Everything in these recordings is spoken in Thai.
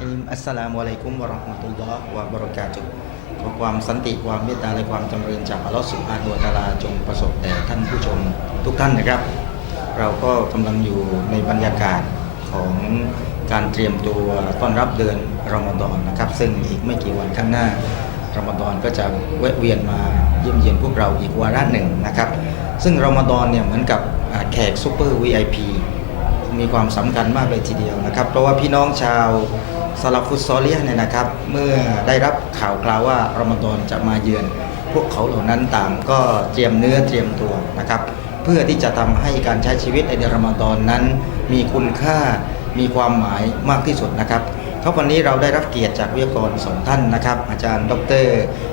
ฮีมอัสสลามุอะลัยกุมวะราะห์มะตุลลอฮ์วะบะเราะกาตุฮ์ขอความสันติความเมตตาและความจำเริญจากอัลลอฮ์ซุบฮานะฮูวะตะอาลาจงประสบแด่ท่านผู้ชมทุกท่านนะครับ เราก็กำลังอยู่ในบรรยากาศของการเตรียมตัวต้อนรับเดือนรอมฎอนนะครับ ซึ่งอีกไม่กี่วันข้างหน้ารอมฎอนก็จะแวะเวียนมาเยี่ยมเยียนพวกเราอีกวาระหนึ่งนะครับ ซึ่งรอมฎอนเนี่ยเหมือนกับแขกซูเปอร์ VIP มีความสำคัญมากเลยทีเดียวนะครับ เพราะว่าพี่น้องชาว ซาลาฟุตซอเลียเนี่ยนะครับ เมื่อได้รับข่าวคราวว่ารอมฎอนจะมาเยือน พวกเขาเหล่านั้นต่างก็เตรียมเนื้อเตรียมตัวนะครับ เพื่อที่จะทำให้การใช้ชีวิตในเดือนรอมฎอนนั้น มีคุณค่ามีความหมายมากที่สุดนะครับครับวันนี้เราได้รับเกียรติจากวิทยากรสองท่านนะครับ อาจารย์ ดร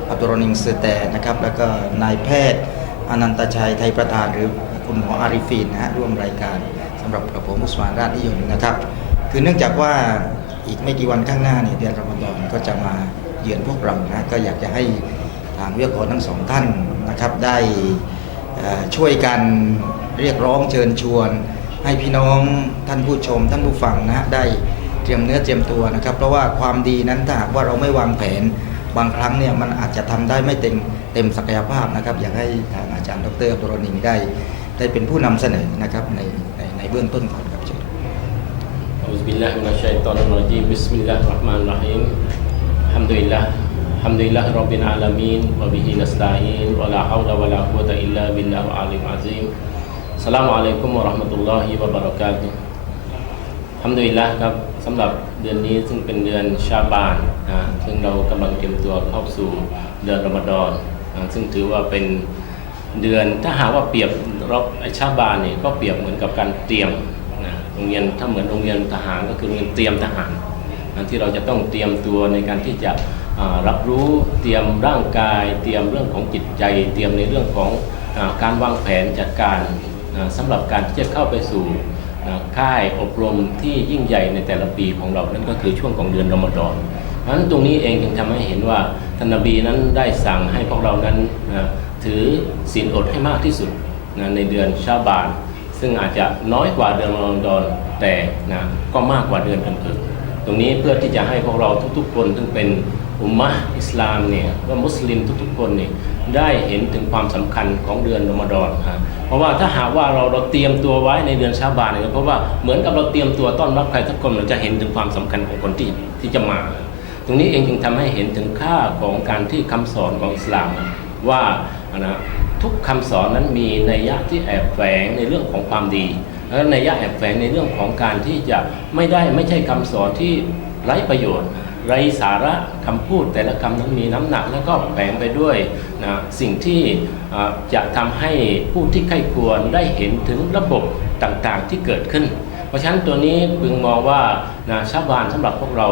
อับดุลรนิงเซอร์แต่นะครับแล้วก็นายแพทย์อนันตชัยไทยประธานหรือคุณหมออาริฟีนนะฮะร่วมรายการสำหรับกระผมมุสมานราชนิยมนะครับ คือเนื่องจากว่า อีกไม่กี่วันข้างหน้าเนี่ยเดือนรอมฎอนก็จะมาเยือนพวกเรานะก็อยากจะให้ทางวิทยากรทั้งสองท่านนะครับ ได้ช่วยกันเรียกร้องเชิญชวน ให้พี่น้องท่านผู้ชม ท่านผู้ฟังนะฮะได้เตรียมเนื้อเตรียมตัวนะครับ เพราะว่าความดีนั้นถ้าหากว่าเราไม่วางแผนบางครั้งเนี่ยมันอาจจะทำได้ไม่เต็มเต็มศักยภาพนะครับ อยากให้ทางอาจารย์ดรอับรนิงได้ ได้เป็นผู้นำเสนอนะครับในในในเบื้องต้นก่อน أعوذ بالله من الشيطان الرجيم بسم الله الرحمن الرحيم الحمد لله الحمد لله رب العالمين وبه نستعين ولا حول ولا قوة إلا بالله العلي العظيم السلام عليكم ورحمة الله وبركاته ทำดุลิลละครับสำหรับเดือนนี้ซึ่งเป็นเดือนชาบานนะซึ่งเรากำลังเตรียมตัวเข้าสู่เดือนรอมฎอนนะซึ่งถือว่าเป็นเดือนถ้าหากว่าเปรียบรอบไอชาบานเนี่ยก็เปรียบเหมือนกับการเตรียมนะ โรงเรียนถ้าเหมือนโรงเรียนทหารก็คือโรงเรียนเตรียมทหารนะที่เราจะต้องเตรียมตัวในการที่จะรับรู้เตรียมร่างกาย เตรียมเรื่องของจิตใจ เตรียมในเรื่องของอการวางแผนจัดการนะสำหรับการที่จะเข้าไปสู่ค่ายอบรมที่ยิ่งใหญ่ในแต่ละปีของเรานั่นก็คือช่วงของเดือนรอมฎอนเพราะฉะนั้นตรงนี้เองจึงทำให้เห็นว่าท่านนบีนั้นได้สั่งให้พวกเรานั้นถือศีลอดให้มากที่สุดในเดือนชาบาน ซึ่งอาจจะน้อยกว่าเดือนรอมฎอนแต่นะก็มากกว่าเดือนอื่นๆตรงนี้เพื่อที่จะให้พวกเราทุกๆ คนซึ่งเป็นอุมมะอิสลามเนี่ยว่ามุสลิมทุกๆ คนเนี่ยได้เห็นถึงความสำคัญของเดือนรอมฎอนครับเพราะว่าถ้าหากว่าเราเราเตรียมตัวไว้ในเดือนชาบานเนี่ยเพราะว่าเหมือนกับเราเตรียมตัวต้อนรับใครสักคนเราจะเห็นถึงความสำคัญของคนที่ที่จะมา ตรงนี้เองจึงทำให้เห็นถึงค่าของการที่คำสอนของอิสลามว่านะ ทุกคำสอนนั้นมีนัยยะที่แอบแฝงในเรื่องของความดี และนัยยะแอบแฝงในเรื่องของการที่จะไม่ได้ไม่ใช่คำสอนที่ไร้ประโยชน์ ไร้สาระคำพูดแต่ละคำนั้นมีน้ำหนักแล้วก็แฝงไปด้วยนะสิ่งที่จะทำให้ผู้ที่ใคร่ควรได้เห็นถึงระบบต่างๆที่เกิดขึ้น เพราะฉะนั้นตัวนี้พึงมองว่านะชาบานสำหรับพวกเรา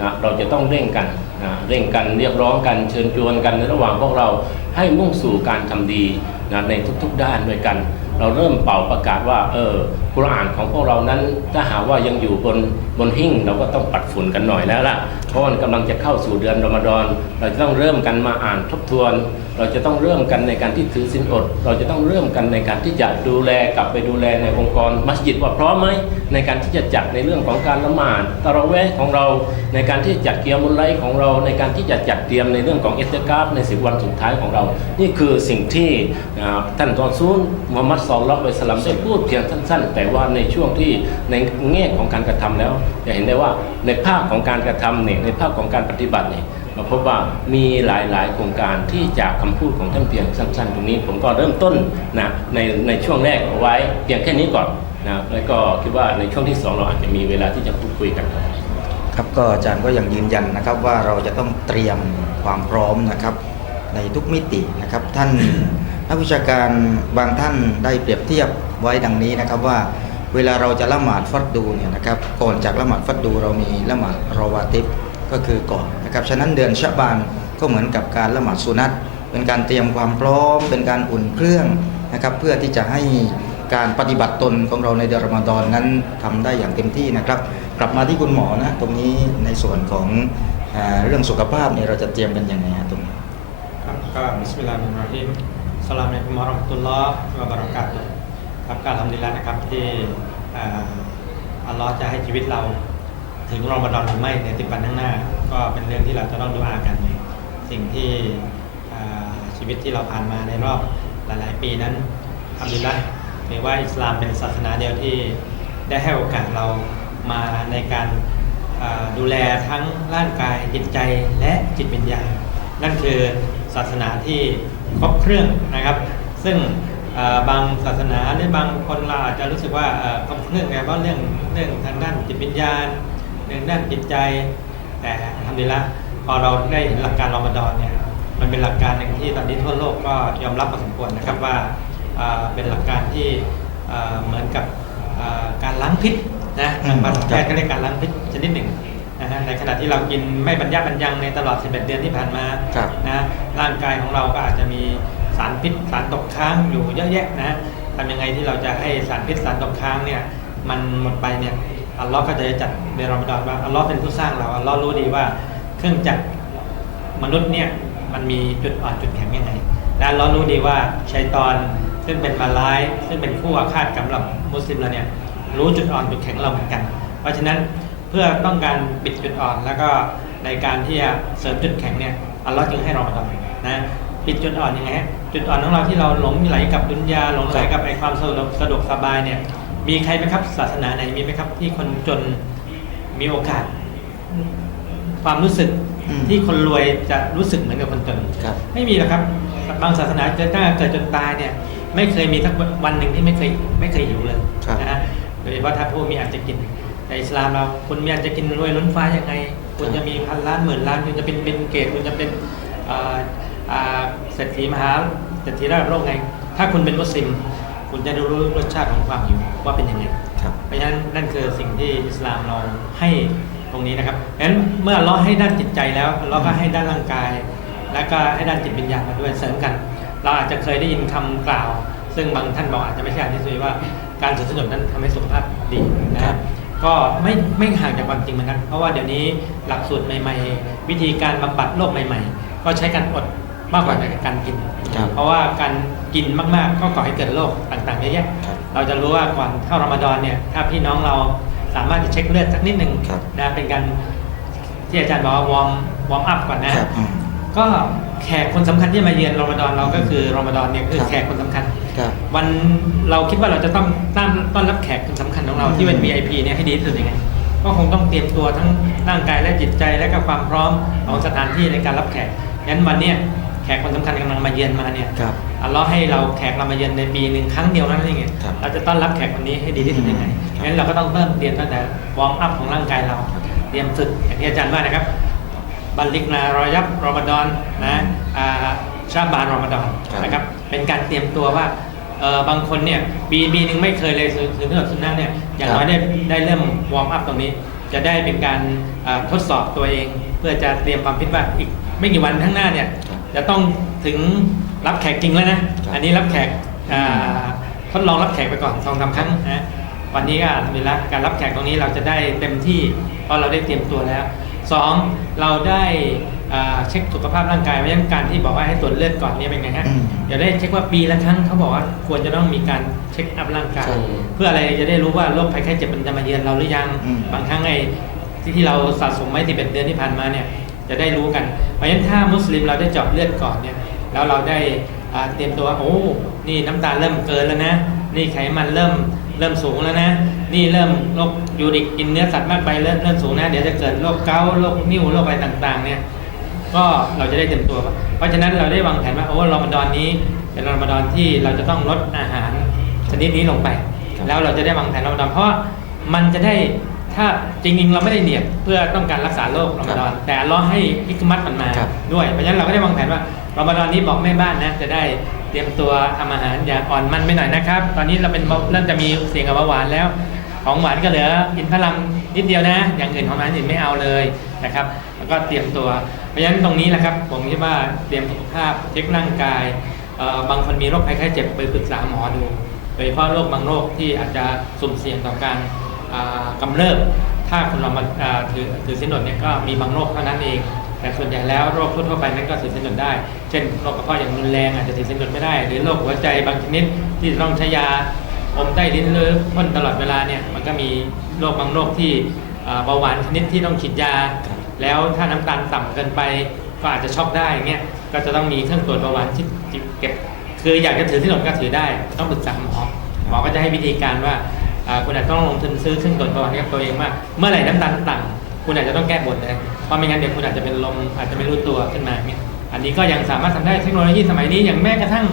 นะเราจะต้องเร่งกัน นะเร่งกันเรียกร้องกันเชิญชวนกันในระหว่างพวกเราให้มุ่งสู่การทำดีนะในทุกๆด้านด้วยกัน เราเริ่มเป่าประกาศว่าเออกุรอานของพวกเรานั้นถ้าหากว่ายังอยู่บนบนหิ้งเราก็ต้องปัดฝุ่นกันหน่อยแล้วล่ะ เพราะมันกำลังจะเข้าสู่เดือนรอมฎอน เราจะต้องเริ่มกันมาอ่านทบทวน เราจะต้องเริ่มกันในการที่ถือศีลอด เราจะต้องเริ่มกันในการที่จะดูแลกลับไปดูแลในองค์กรมัสยิดว่าพร้อมไหมในการที่จะจัดในเรื่องของการละหมาดตะระเวของเรา ในการที่จัดเกียร์มุลไลของเรา ในการที่จะจัดเตรียมในเรื่องของเอสเตกาฟในสิบวันสุดท้ายของเรา นี่คือสิ่งที่ท่านรอนซูลมุฮัมมัดศ็อลลัลลอฮุอะลัยฮิวะซัลลัมได้พูดเพียงสั้น ๆ แต่ว่าในช่วงที่ในแง่ของการกระทำแล้วจะเห็นได้ว่าในภาคของการกระทำเนี่ยในภาคของการปฏิบัติเนี่ยเราพบว่ามีหลาย ๆ โครงการที่จากคำพูดของท่านเพียงสั้น ๆ ตรงนี้ ผมก็เริ่มต้นนะในในช่วงแรกเอาไว้เพียงแค่นี้ก่อนนะแล้วก็คิดว่าในช่วงที่สองเราอาจจะมีเวลาที่จะพูดคุยกัน ครับก็อาจารย์ก็ยังยืนยันนะครับว่าเราจะต้องเตรียมความพร้อมนะครับในทุกมิตินะครับท่านนักวิชาการบางท่านได้เปรียบเทียบไว้ดังนี้นะครับว่า เวลาเราจะละหมาดฟัดดูเนี่ยนะครับก่อนจากละหมาดฟัดดูเรามีละหมาดรอวาติบก็คือก่อนนะครับฉะนั้นเดือนชะบานก็เหมือนกับการละหมาดสุนัตเป็นการเตรียมความพร้อม เป็นการอุ่นเครื่องนะครับเพื่อที่จะให้การปฏิบัติตนของเราในเดือนรอมฎอนนั้นทำได้อย่างเต็มที่นะครับ กลับมาที่คุณหมอนะตรงนี้ในส่วนของอเรื่องสุขภาพเนี่ยเราจะเตรียมกันยังไงฮะตรงนี้ครับก็บิสมิลลาฮิรเราะห์มานิรเราะฮีมสลามุอะลัยกุมวะเราะห์มะตุลลอฮ์วะบะเราะกาตุฮ์ ครับก็ทำดีแล้วนะครับที่อัลลอฮ์จะให้ชีวิตเราถึงรอมฎอนหรือไม่ในสิบวันข้างหน้า ก็เป็นเรื่องที่เราจะต้องดูอากัน สิ่งที่ชีวิตที่เราผ่านมาในรอบหลาย ๆ ปีนั้นทำดีแล้วถือว่าอิสลามเป็นศาสนาเดียวที่ได้ให้โอกาสเรามาในการดูแลทั้งร่างกายจิตใจและจิตวิญญาณนั่นคือศาสนาที่ครบเครื่องนะครับ ซึ่ง บางศาสนาหรือบางคนเราอาจจะรู้สึกว่าเอ่อครบเครื่องไงเพราะเรื่องเรื่องทางด้านจิตวิญญาณเรื่องด้านจิตใจ แต่ทำดีละพอเราได้เห็นหลักการรอมฎอนเนี่ยมันเป็นหลักการหนึ่งที่ตอนนี้ทั่วโลกก็ยอมรับพอสมควรนะครับว่าอ่าเป็นหลักการที่อ่าเหมือนกับอ่าการล้างพิษนะทางภาษาแพทย์ก็เรียกการล้างพิษชนิดหนึ่งนะฮะในขณะที่เรากินไม่บรรยะบรรยังในตลอด 11 เดือนที่ผ่านมาครับนะร่างกายของเราก็อาจจะมี สารพิษสารตกค้างอยู่เยอะแยะนะทำยังไงที่เราจะให้สารพิษสารตกค้างเนี่ยมันหมดไปเนี่ยอัลลอฮ์ก็จะจัดในรอมฎอนว่าอัลลอฮ์เป็นผู้สร้างเราอัลลอฮ์รู้ดีว่าเครื่องจักรมนุษย์เนี่ยมันมีจุดอ่อนจุดแข็งยังไงและเรารู้ดีว่าชัยตอนซึ่งเป็นมาร้ายซึ่งเป็นคู่อาฆาตกับเรามุสลิมเราเนี่ยรู้จุดอ่อนจุดแข็งเราเหมือนกัน เพราะฉะนั้นเพื่อต้องการปิดจุดอ่อนแล้วก็ในการที่จะเสริมจุดแข็งเนี่ยอัลลอฮ์จึงให้เรามาทำนะ ปิดจุดอ่อนยังไงฮะจุดอ่อนของเราที่เราหลงไหลกับดุนยาหลงไหลกับไอ้ความสะดวกสะดวกสบายเนี่ย มีใครไหมครับศาสนาไหนมีไหมครับ ที่คนจนมีโอกาส ความรู้สึกอืมที่คนรวยจะรู้สึกเหมือนกับคนจนครับไม่มีหรอกครับบางศาสนาเกิดตั้งแต่เกิดจนตายเนี่ย ไม่เคยมีสักวันหนึ่งที่ไม่เคยไม่เคยหิวเลยครับนะฮะโดยเฉพาะถ้าผู้มีอาจจะกินแต่อิสลามเราคุณมีอาจจะกินรวยล้นฟ้ายังไงคุณจะมีพันล้านหมื่นล้านคุณจะเป็นเป็นเกตคุณจะเป็น เอ่ออ่าเศรษฐีมหาเศรษฐีระดับโลกไง ถ้าคุณเป็นมุสลิม คุณจะรู้รสชาติของความหิวว่าเป็นยังไงครับเพราะฉะนั้นนั่นคือสิ่งที่อิสลามเราให้ตรงนี้นะครับงั้นเมื่อเราให้ด้านจิตใจแล้วเราก็ให้ด้านร่างกาย และก็ให้ด้านจิตวิญญาณมาด้วยเสริมกัน เราอาจจะเคยได้ยินคำกล่าว ซึ่งบางท่านบอกอาจจะไม่ใช่อันที่สุดว่าการสวนสนุกนั้นทำให้สุขภาพดีนะครับก็ไม่ไม่ห่างจากความจริงเหมือนกันเพราะว่าเดี๋ยวนี้หลักสูตรใหม่ ๆ วิธีการบำบัดโรคใหม่ ๆ ก็ใช้การอด มากกว่าการกิน ครับเพราะว่าการกินมากๆ ก็ก่อให้เกิดโรคต่างๆเยอะแยะครับเราจะรู้ว่าก่อนเข้ารอมฎอนเนี่ยถ้าพี่น้องเราสามารถจะเช็คเลือดสักนิดหนึ่งครับ นะเป็นการที่อาจารย์บอกว่าวอร์มวอร์มอัพก่อนนะ ครับอืม ก็แขกคนสำคัญที่มาเยือนรอมฎอนเราก็คือรอมฎอนเนี่ยคือครับ แขกคนสำคัญ ครับ วันเราคิดว่าเราจะต้องต้อนต้อนรับแขกคนสำคัญของเราที่เป็นอืม VIP เนี่ยให้ดีที่สุดยังไงก็คงต้องเตรียมตัวทั้งร่างกายและจิตใจและก็ความพร้อมของสถานที่ในการรับแขกงั้นวันเนี้ย แขกคนสำคัญกำลังมาเยือนมาเนี่ยครับ อัลเลอฮ์ให้เราแขกเรามาเยือนในปีหนึ่งครั้งเดียวนั้นเองไงครับเราจะต้อนรับแขกคนนี้ให้ดีที่สุดยังไงครับงั้นเราก็ต้องเริ่มเตรียมตั้งแต่วอร์มอัพของร่างกายเราเตรียมฝึกอย่างที่อาจารย์ว่านะครับ บัลลิกนารอยับรอมฎอนนะอ่าชาบานรอมฎอนครับ นะครับเป็นการเตรียมตัวว่าเออบางคนเนี่ยปีปีหนึ่งไม่เคยเลยถึงถึงสุดนั้นเนี่ยอย่างน้อยได้ได้เริ่มวอร์มอัพตรงนี้ จะได้เป็นการอ่าทดสอบตัวเอง เพื่อจะเตรียมความคิดว่าอีกไม่กี่วันข้างหน้าเนี่ย ครับ จะต้องถึงรับแขกจริงแล้วนะครับอันนี้รับแขกอ่าทดลองรับแขกไปก่อนสองสามครั้งนะวันนี้ก็มีละการรับแขกตรงนี้เราจะได้เต็มที่ เพราะเราได้เตรียมตัวแล้วสองเราได้อ่าเช็คสุขภาพร่างกายเพราะฉะนั้นการที่บอกว่าให้ตรวจเลือดก่อนเนี่ยเป็นไงฮะอืมเดี๋ยวได้เช็คว่าปีละครั้งเขาบอกว่าควรจะต้องมีการเช็คอัพร่างกายใช่เพื่ออะไรจะได้รู้ว่าโรคภัยไข้เจ็บมันจะมาเยือนเราหรือยังอืมบางครั้งไอ้ที่ที่เราสะสมไว้11เดือนที่ผ่านมาเนี่ย จะได้รู้กัน เพราะฉะนั้นถ้ามุสลิมเราได้เจาะเลือดก่อนเนี่ยแล้วเราได้อ่าเตรียมตัวว่าโอ้นี่น้ำตาลเริ่มเกินแล้วนะ นี่ไขมันเริ่มเริ่มสูงแล้วนะ นี่เริ่มโรคยูริกกินเนื้อสัตว์มากไปเริ่มเริ่มสูงนะเดี๋ยวจะเกิดโรคเกาต์โรคนิ่วโรคอะไรต่างๆเนี่ยก็เราจะได้เต็มตัว เพราะฉะนั้นเราได้วางแผนว่าโอ้รอมฎอนนี้เป็นรอมฎอนที่เราจะต้องลดอาหารชนิดนี้ลงไป แล้วเราจะได้วางแผนรอมฎอนเพราะว่ามันจะได้ ถ้าจริงๆ เราไม่ได้เนียดเพื่อต้องการรักษาโรครอมฎอน แต่อัลเลอฮ์ให้ฮิกมัตมันมาครับด้วย เพราะฉะนั้นเราก็ได้วางแผนว่ารอมฎอนนี้บอกแม่บ้านนะจะได้เตรียมตัวทำอาหารอย่าอ่อนมันไปหน่อยนะครับ ตอนนี้เราเป็นเบาเริ่มจะมีเสี่ยงกับเบาหวานแล้ว ของหวานก็เหลืออินทผลัมนิดเดียวนะ อย่างอื่นของหวานอื่นไม่เอาเลยนะครับ แล้วก็เตรียมตัว เพราะฉะนั้นตรงนี้แหละครับ ผมคิดว่าเตรียมสุขภาพเช็คร่างกายเอ่อบางคนมีโรคภัยไข้เจ็บไปปรึกษาหมอดู โดยเฉพาะโรคบางโรคที่อาจจะสุ่มเสี่ยงต่อการ อ่าเริบ ถ้าคนเรามาถือถือสินอดเนี่ยก็มีบางโรคเท่านั้นเอง แต่ส่วนใหญ่แล้วโรคทั่วไปนั้นก็ถือสินอดได้ เช่นโรคกระเพาะอย่างรุนแรงอาจจะถือสินอดไม่ได้ หรือโรคหัวใจบางชนิดที่ต้องใช้ยาอมใต้ลิ้นหรือพ่นตลอดเวลาเนี่ยมันก็มีโรคบางโรคที่เบาหวานชนิดที่ต้องฉีดยา แล้วถ้าน้ำตาลต่ำเกินไปก็อาจจะช็อกได้เงี้ยก็จะต้องมีเครื่องตรวจเบาหวานที่เก็บคืออยากจะถือที่หลนก็ถือได้ ต้องปรึกษาหมอหมอก็จะให้วิธีการว่า คุณอาจจะต้องลงทุนซื้อเครื่องตรวจเบาหวานให้กับตัวเองว่าเมื่อไหร่น้ำตาลต่ำคุณอาจจะต้องแก้บนเลยเพราะไม่งั้นเดี๋ยวคุณอาจจะเป็นลมอาจจะไม่รู้ตัวขึ้นมาเนี่ยอันนี้ก็ยังสามารถทำได้เทคโนโลยีสมัยนี้อย่างแม้กระทั่ง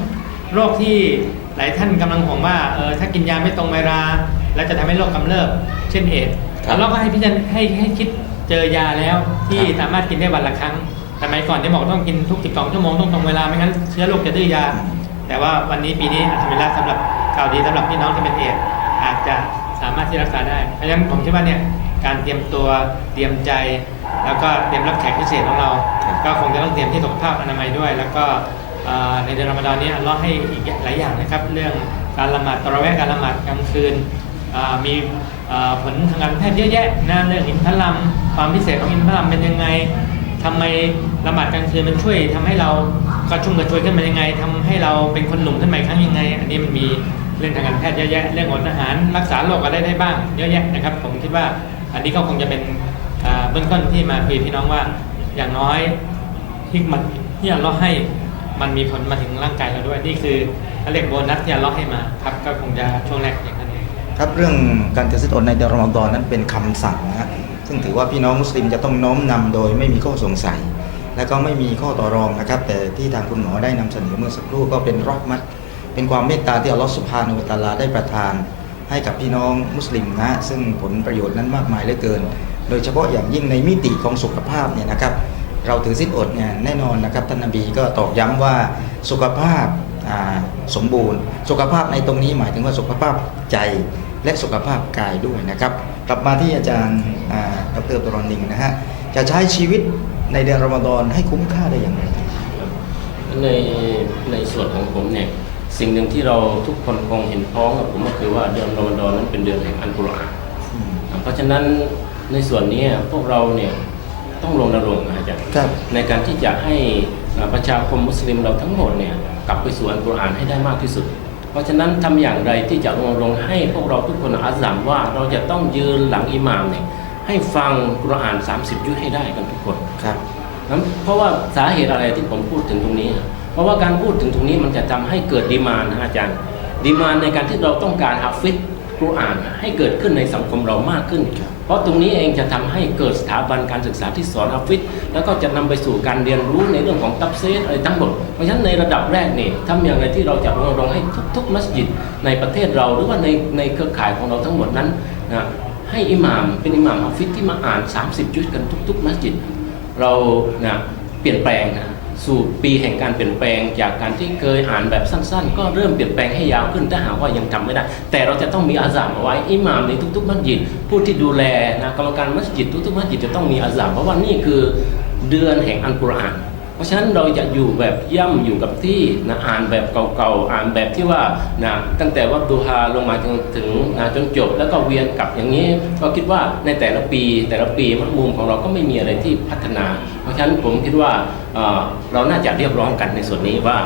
โรคที่หลายท่านกำลังห่วงว่าเออถ้ากินยาไม่ตรงเวลาแล้วจะทำให้โรคกำเริบเช่นเอดส์ครับแล้วเราก็ให้พิจารณาให้ให้คิดเจอยาแล้วที่ครับสามารถกินได้วันละครั้งสมัยก่อนที่บอกต้องกินทุก 12 ชั่วโมงต้องตรงเวลาไม่งั้นเชื้อโรคจะดื้อยา แต่ว่าวันนี้ปีนี้อัลฮัมดุลิลละสำหรับข่าวดีสำหรับพี่น้องที่เป็นเอดส์ อาจจะสามารถที่รักษาได้ เพราะฉะนั้นผมคิดว่าเนี่ยการเตรียมตัวเตรียมใจ แล้วก็เตรียมรับแขกพิเศษของเราครับก็คงจะต้องเตรียมที่สุขภาพอนามัยด้วย แล้วก็เอ่อในเดือนรอมฎอนนี้อัลเลาะห์ให้อีกหลายอย่างนะครับ เรื่องการละหมาดตะเราะเวห์การละหมาดกลางคืนเอ่อมีเอ่อผลทางการแพทย์เยอะแยะนะเรื่องอินทผลัมความพิเศษของอินทผลัมเป็นยังไงทำไมละหมาดกลางคืนมันช่วยทำให้เรากระชุ่มกระชวยขึ้นมายังไงทำให้เราเป็นคนหนุ่มขึ้นมาอีกครั้งยังไง อันนี้มันมี เรื่องทางการแพทย์เยอะแยะเรื่องอดอาหารรักษาโรคอะไรได้บ้างเยอะแยะนะครับ ผมคิดว่าอันนี้ก็คงจะเป็นเบื้องต้นที่มาคุยพี่น้องว่าอย่างน้อยฮิกมันที่เลาให้มันมีผลมาถึงร่างกายเราด้วยนี่คือเขาเรียกโบนัสที่เลาให้มาครับก็คงจะช่วงแรกอย่างนั้นเองครับเรื่องการถือศีลอดในเดือนรอมฎอนนั้นเป็นคำสั่งนะซึ่งถือว่าพี่น้องมุสลิมจะต้องน้อมนำโดยไม่มีข้อสงสัย และก็ไม่มีข้อต่อรองนะครับ แต่ที่ทางคุณหมอได้นำเสนอเมื่อสักครู่ก็เป็นรอบมัด เป็นความเมตตาที่อัลลอฮฺสุบฮานุตาลาได้ประทาน ให้กับพี่น้องมุสลิมนะซึ่งผลประโยชน์นั้นมากมายเหลือเกิน โดยเฉพาะอย่างยิ่งในมิติของสุขภาพเนี่ยนะครับ เราถือศีลอดเนี่ยแน่นอนนะครับท่านนบีก็ตอกย้ำว่าสุขภาพาสมบูรณ์ สุขภาพในตรงนี้หมายถึงว่าสุขภาพใจและสุขภาพกายด้วยนะครับ กลับมาที่อาจารย์ดรตรอนิงนะฮะจะใช้ชีวิตในเดือนรอมฎอนให้คุ้มค่าได้อย่างไรในในส่วนของผมเนี่ย สิ่งหนึ่งที่เราทุกคนคงเห็นพ้องกับผมก็คือว่าเดือนรอมฎอนนั้นเป็นเดือนแห่งอัลกุรอานอืมเพราะฉะนั้นในส่วนนี้พวกเราเนี่ยต้องรณรงค์นะอาจารย์ครับในการที่จะให้อ่าประชาคมมุสลิมเราทั้งหมดเนี่ยกลับไปสู่อัลกุรอานให้ได้มากที่สุด เพราะฉะนั้นทำอย่างไรที่จะรณรงค์ให้พวกเราทุกคนอาซัมว่าเราจะต้องยืนหลังอิหม่ามเนี่ยให้ฟังกุรอาน 30 ยุคให้ได้กันทุกคนครับนั้นเพราะว่าสาเหตุอะไรที่ผมพูดถึงตรงนี้อะเพ ราะว่าการพูดถึงตรงนี้มันจะทำให้เกิดดีมานนะอาจารย์ ดีมานในการที่เราต้องการฮัฟฟิตกุรอานให้เกิดขึ้นในสังคมเรามากขึ้น เพราะตรงนี้เองจะทำให้เกิดสถาบันการศึกษาที่สอนฮัฟฟิตแล้วก็จะนำไปสู่การเรียนรู้ในเรื่องของตับเซตอะไรทั้งหมด เพราะฉะนั้นในระดับแรกนี่ทำอย่างไรที่เราจะรณรงค์ให้ทุกๆมัสยิดในประเทศเราหรือว่าในในเครือข่ายของเราทั้งหมดนั้นนะให้อิหมามเป็นอิหมามฮัฟฟิตที่มาอ่าน 30ยุคกันทุก ๆ มัสยิด เรานะเปลี่ยนแปลงนะ สู่ปีแห่งการเปลี่ยนแปลง จากการที่เคยอ่านแบบสั้น ๆ ก็เริ่มเปลี่ยนแปลงให้ยาวขึ้นถ้าหากว่ายังจำไม่ได้ แต่เราจะต้องมีอาซามเอาไว้อิหม่ามในทุกๆมัสยิดผู้ที่ดูแลนะกรรมการมัสยิดทุกๆมัสยิดจะต้องมีอาซามเพราะว่านี่คือเดือนแห่งอัลกุรอานเพราะฉะนั้นเราจะอยู่แบบย่ำอยู่กับที่นะอ่านแบบเก่าๆอ่านแบบที่ว่านะตั้งแต่วัดดูฮาลงมาจนถึงนะจนจบ แล้วก็เวียนกลับอย่างนี้ ก็คิดว่าในแต่ละปีแต่ละปีมักมุมของเราก็ไม่มีอะไรที่พัฒนา เพราะฉะนั้นผมคิดว่า เเราน่าจะเรียกร้องกันในส่วนนี้ว่า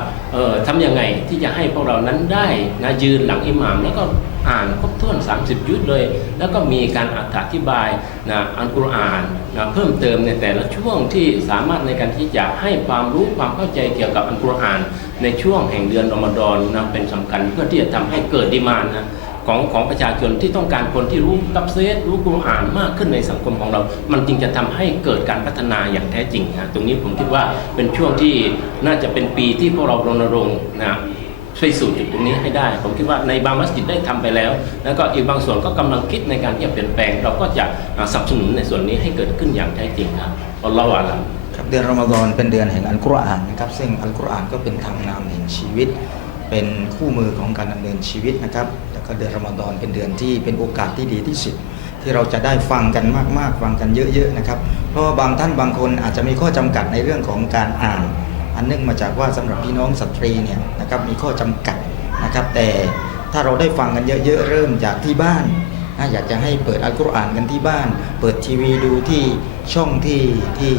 ทำยังไงที่จะให้พวกเรานั้นได้นะยืนหลังอิหม่าม แล้วก็อ่านครบถ้วน 30 ยุทธเลย แล้วก็มีการอธิบายนะอัลกุรอานนะเพิ่มเติมในแต่ละช่วงที่สามารถในการที่จะให้ความรู้ความเข้าใจเกี่ยวกับอัลกุรอาน ในช่วงแห่งเดือนอมฎอนนะเป็นสำคัญเพื่อที่จะทำให้เกิดดีมานนะ ของของประชาชนที่ต้องการคนที่รู้ตับเซตรู้กุรอานมากขึ้นในสังคมของเรา มันจึงจะทำให้เกิดการพัฒนาอย่างแท้จริงนะตรงนี้ผมคิดว่าเป็นช่วงที่น่าจะเป็นปีที่พวกเรารณรงค์นะช่วยสู่จุดตรงนี้ให้ได้ ผมคิดว่าในบางมัสยิดได้ทำไปแล้ว แล้วก็อีกบางส่วนก็กำลังคิดในการที่จะเปลี่ยนแปลง เราก็จะสนับสนุนในส่วนนี้ให้เกิดขึ้นอย่างแท้จริงครับอัลลอฮฺอาลัมครับเดือนรอมฎอนเป็นเดือนแห่งอัลกุรอานนะครับซึ่งอัลกุรอานก็เป็นทางนำแห่งชีวิต เป็นคู่มือของการดำเนินชีวิตนะครับ ก็เดือนรอมฎอนเป็นเดือนที่เป็นโอกาสที่ดีที่สุดที่เราจะได้ฟังกันมาก ๆ ฟังกันเยอะ ๆ นะครับ เพราะาบางท่านบางคนอาจจะมีข้อจำกัดในเรื่องของการอ่าน อันเนื่องมาจากว่าสำหรับพี่น้องสตรีเนี่ยนะครับมีข้อจำกัดนะครับ แต่ถ้าเราได้ฟังกันเยอะ ๆ เริ่มจากที่บ้านนะอยากจะให้เปิดอัลกุรอานกันที่บ้าน เปิดทีวีดูที่ช่องที่ที่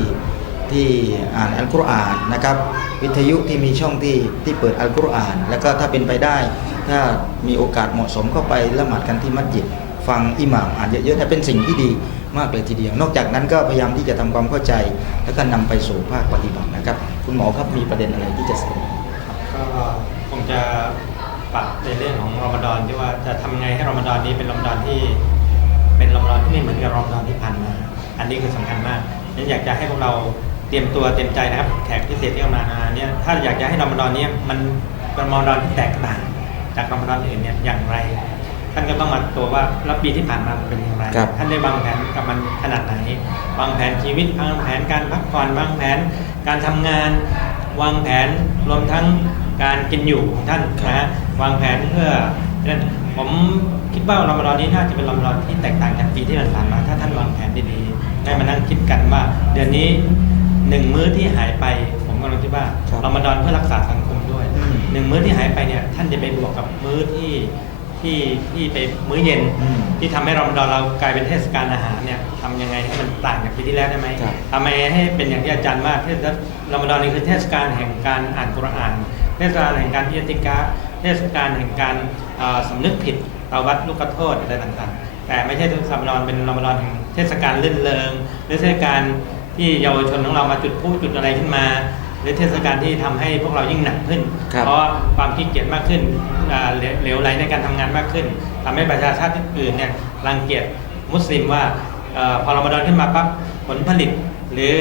ที่อ่านอัลกุรอานนะครับ วิทยุที่มีช่องที่ที่เปิดอัลกุรอาน แล้วก็ถ้าเป็นไปได้ ถ้ามีโอกาสเหมาะสมเข้าไปละหมาดกันที่มัสยิดฟังอิหม่ามอ่านเยอะๆนะเป็นสิ่งที่ดีมากเลยทีเดียว นอกจากนั้นก็พยายามที่จะทำความเข้าใจ แล้วก็นำไปสู่ภาคปฏิบัตินะครับ คุณหมอครับมีประเด็นอะไรที่จะเสริมก็คงจะปรับในเรื่องของรอมฎอนที่ว่าจะทำไงให้รอมฎอนนี้เป็นรอมฎอนที่ เป็นรอมฎอนที่ไม่เหมือนกับรอมฎอนที่ผ่านมา อันนี้คือสำคัญมากนั้นอยากจะให้พวกเราเตรียมตัวเตรียมใจนะครับ แขกพิเศษที่เอามาเนี่ยถ้าอยากจะให้รอมฎอนเนี้มันเป็นรอมฎอนที่แตกต่าง จากรอมฎอนอื่นเนี่ยอย่างไร ท่านก็ต้องมาตัวว่าแล้วปีที่ผ่านมามันเป็นอย่างไร ครับท่านได้วางแผนกับมันขนาดไหน วางแผนชีวิตวางแผนการพักผ่อนวางแผนการทำงาน วางแผนรวมทั้งการกินอยู่ของท่านนะฮะวางแผนเพื่อนั่นผมคิดว่ารอมฎอนนี้น่าจะเป็นรอมฎอนที่แตกต่างจากปีที่ผ่านมา ถ้าท่านวางแผนดีๆได้มานั่งคิดกันว่า เดือนนี้หนึ่งมื้อที่หายไป ผมกำลังคิดว่าครับรอมฎอนเพื่อรักษาสังคมด้วยอืม หนึ่งมื้อที่หายไปเนี่ยท่านจะไปบวกกับมื้อที่ที่ที่ไปมื้อเย็นอืมที่ทำให้รอมฎอนเรากลายเป็นเทศกาลอาหารเนี่ยทำยังไงให้มันต่างจากปีที่แล้วได้ไหมครับทำไมให้เป็นอย่างที่อาจารย์ว่าเทศรอมฎอนนี่คือเทศกาลแห่งการอ่านกุรอาน เทศกาลแห่งการพิจิกาเทศกาลแห่งการเอ่อสำนึกผิดต่อวัดลูกขโทษอะไรต่างๆ แต่ไม่ใช่ทุกรอมฎอนเป็นรอมฎอนแห่งเทศกาลลื่นเริงหรือเทศกาลที่เยาวชนของเรามาจุดพลุจุดอะไรขึ้นมา หรือเทศกาลที่ทำให้พวกเรายิ่งหนักขึ้นครับเพราะความขี้เกียจมากขึ้นอ่าเหลวเหลวไหลในการทำงานมากขึ้นทำให้ประชาชาติอื่นเนี่ยรังเกียจมุสลิมว่าเออพอรอมฎอนขึ้นมาปั๊บผลผลิต หรือ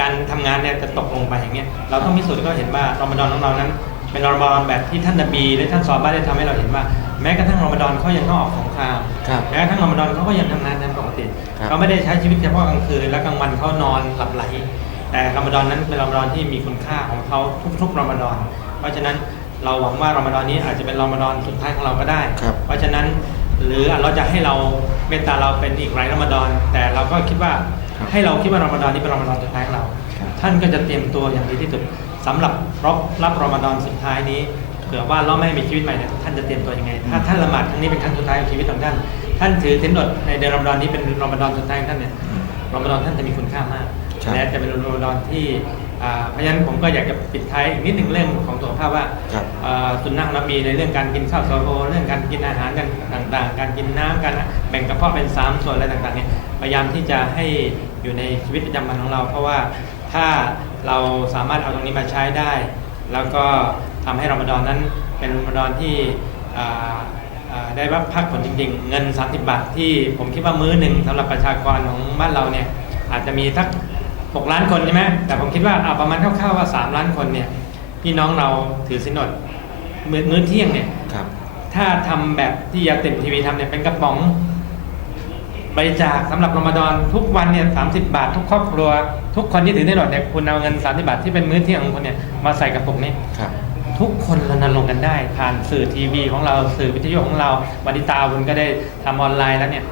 การทำงานเนี่ยจะตกลงไปอย่างเงี้ยเราต้องพิสูจน์ให้เขาเห็นว่ารอมฎอนของเรานั้นเป็นรอมฎอนแบบที่ท่านนบีและท่านซอฮาบะห์ได้ทำให้เราเห็นว่า แม้กระทั่งรอมฎอนเขายังต้องออกสงครามครับแม้กระทั่งรอมฎอนเขาก็ยังทำงานตามปกติครับเขาไม่ได้ใช้ชีวิตเฉพาะกลางคืนและกลางวันเขานอนหลับไหล แต่รอมฎอนนั้นเป็นรอมฎอนที่มีคุณค่าของเขาทุกๆรอมฎอน เพราะฉะนั้นเราหวังว่ารอมฎอนนี้อาจจะเป็นรอมฎอนสุดท้ายของเราก็ได้ ครับเพราะฉะนั้นหรือเราจะให้เราเมตตาเราเป็นอีกหลายรอมฎอน แต่เราก็คิดว่าครับให้เราคิดว่ารอมฎอนนี้เป็นรอมฎอนสุดท้ายของเรา ครับ ท่านก็จะเตรียมตัวอย่างดีที่สุดสำหรับรับรับรอมฎอนสุดท้ายนี้เผื่อว่าเราไม่ให้มีชีวิตใหม่เนี่ยท่านจะเตรียมตัวยังไง ถ้าท่านละหมาดครั้งนี้เป็นครั้งสุดท้ายของชีวิตของท่าน ท่านถือศีลอดในเดือนรอมฎอนนี้เป็นรอมฎอนสุดท้ายของท่านเนี่ยอืมรอมฎอนท่านจะมีคุณค่ามาก ครับ และจะเป็นรอมฎอนที่อ่าเพราะฉะนั้นผมก็อยากจะปิดท้ายอีกนิดหนึ่งเรื่องของสุขภาพว่าครับ อ่าสุนนะของนบีในเรื่องการกินข้าวซอโฮเรื่องการกินอาหารกันต่างๆ การกินน้ำการแบ่งกระเพาะเป็นสามส่วนอะไรต่างๆเนี่ยพยายามที่จะให้อยู่ในชีวิตประจำวันของเรา เพราะว่าถ้าเราสามารถเอาตรงนี้มาใช้ได้ แล้วก็ทำให้รอมฎอนนั้นเป็นรอมฎอนที่อ่า อ่าได้รับพักผลจริงๆ เงิน 30 บาทที่ผมคิดว่ามื้อหนึ่งสำหรับประชากรของบ้านเราเนี่ยอาจจะมีสัก 6 ล้านคนใช่ไหมแต่ผมคิดว่าอ่าประมาณคร่าวๆว่า 3 ล้านคนเนี่ยพี่น้องเราถือสินอดมื้อมื้อเที่ยงเนี่ยครับถ้าทำแบบที่ยาเต็มทีวีทำเนี่ยเป็นกระป๋องบริจาคสำหรับรอมฎอนทุกวันเนี่ยสาบาท ทุกครอบครัว ทุกคนที่ถือได้หนอดเนี่ยคุณเอาเงิน 30 บาทที่เป็นมื้อเที่ยงของคุณเนี่ยมาใส่กระปุกนี้ครับทุกคนรณรงค์กันได้ ผ่านสื่อทีวีของเราสื่อวิทยุของเราวันนี้ตาคุณก็ได้ทำออนไลน์แล้วเนี่ย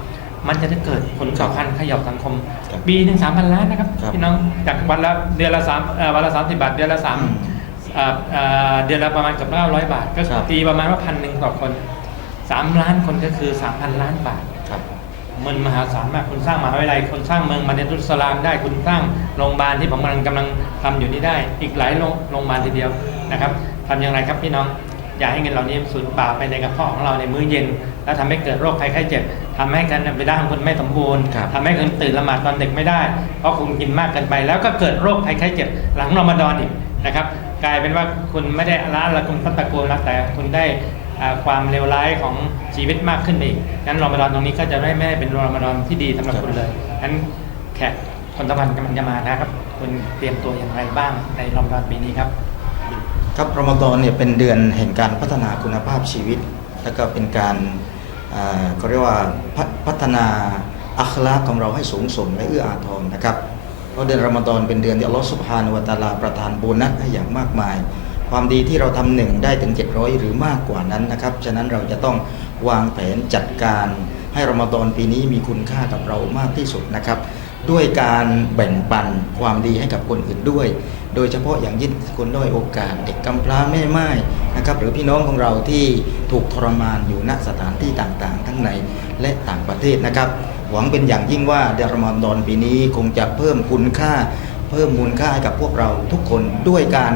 มันจะได้เกิดผลสำคัญขยับสังคมครับปีหนึ่งสามพันล้านนะครับครับพี่น้องจากวันละเดือนละสามเอ่อวันละสามสิบบาทเดือนละสามอืมเอ่อเอ่อเดือนละประมาณเกือบเก้าร้อยบาท ก็ครับ ตีประมาณว่าพันหนึ่งต่อคนสามล้านคนก็คือสามพันล้านบาท ครับเงินมหาศาลมากคุณสร้างมหาวิทยาลัยคุณสร้างเมืองมาเนตุสลามได้คุณสร้างโรงพยาบาลที่ผมกำลังกำลังทำอยู่นี่ได้ อีกหลายโรงโรงพยาบาลทีเดียวนะครับทำอย่างไรครับพี่น้องอย่าให้เงินเหล่านี้สูญเปล่าไปในกระเพาะของเราในมื้อเย็น แล้วทำให้เกิดโรคภัยไข้เจ็บ ทำให้การเวลาของคุณไม่สมบูรณ์ครับทำให้คุณตื่นละหมาดตอนเด็กไม่ได้ เพราะคุณกินมากเกินไป แล้วก็เกิดโรคภัยไข้เจ็บหลังรอมฎอนอีกนะครับ กลายเป็นว่าคุณไม่ได้ละละคุณพัตตะโกนละแต่คุณได้อ่าความเลวร้ายของชีวิตมากขึ้นไปอีกงั้นรอมฎอนตรงนี้ก็จะไม่ไม่ได้เป็นรอมฎอนที่ดีสำหรับคุณเลยงั้นแขกคนตะวันกำลังจะมานะครับ คุณเตรียมตัวอย่างไรบ้างในรอมฎอนปีนี้ครับ ครับรอมฎอนเนี่ยเป็นเดือนแห่งการพัฒนาคุณภาพชีวิต แล้วก็เป็นการอ่า เขาเรียกว่าพัฒพัฒนาอัคลาของเราให้สูงส่งและเอื้ออาทรนะครับเพราะเดือนรอมฎอนเป็นเดือนที่อัลลอฮฺสุบฮานุวตาลาประทานโบนัสให้อย่างมากมาย ความดีที่เราทำหนึ่งได้ถึง 700 หรือมากกว่านั้นนะครับฉะนั้นเราจะต้องวางแผนจัดการให้รอมฎอนปีนี้มีคุณค่ากับเรามากที่สุดนะครับ ด้วยการแบ่งปันความดีให้กับคนอื่นด้วย โดยเฉพาะอย่างยิ่งคนด้อยโอกาส เด็กกำพร้าแม่ไม้นะครับหรือพี่น้องของเราที่ถูกทรมานอยู่ณสถานที่ต่างๆ ทั้งในและต่างประเทศนะครับ หวังเป็นอย่างยิ่งว่าเดือนรอมฎอนปีนี้คงจะเพิ่มคุณค่า เพิ่มมูลค่าให้กับพวกเราทุกคนด้วยการ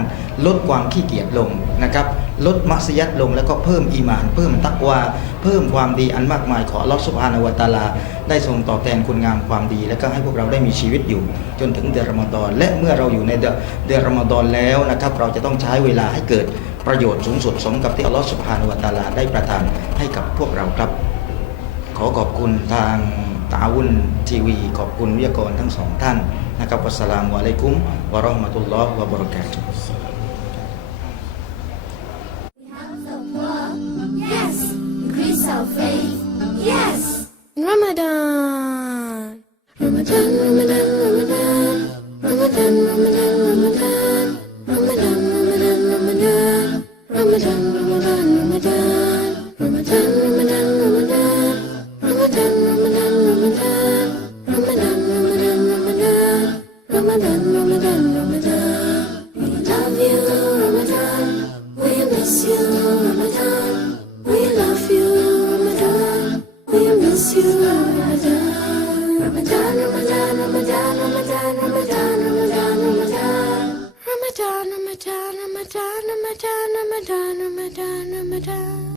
ลดความขี้เกียจลงนะครับลดมัสยัดลงแล้วก็เพิ่มอีมาน เพิ่มตักวา เพิ่มความดีอันมากมายขออัลอสุบฮานวตะอาลา ได้ทรงตอบแทนคุณงามความดี และก็ให้พวกเราได้มีชีวิตอยู่ จนถึงเดือนรอมฎอนและเมื่อเราอยู่ในเดือนเดอนรอมฎอนแล้วนะครับ เราจะต้องใช้เวลาให้เกิดประโยชน์สูงสุดสมกับที่อัลลอฮฺสุบฮานาวะตาลาได้ประทานให้กับพวกเราครับ ขอขอบคุณทางตาวุนทีวี ขอบคุณวิทยากรทั้งสองท่านนะครับวัสสลามุอะลัยกุมวะเราะห์มะตุลลอฮ์วะบะเราะกาตุฮ์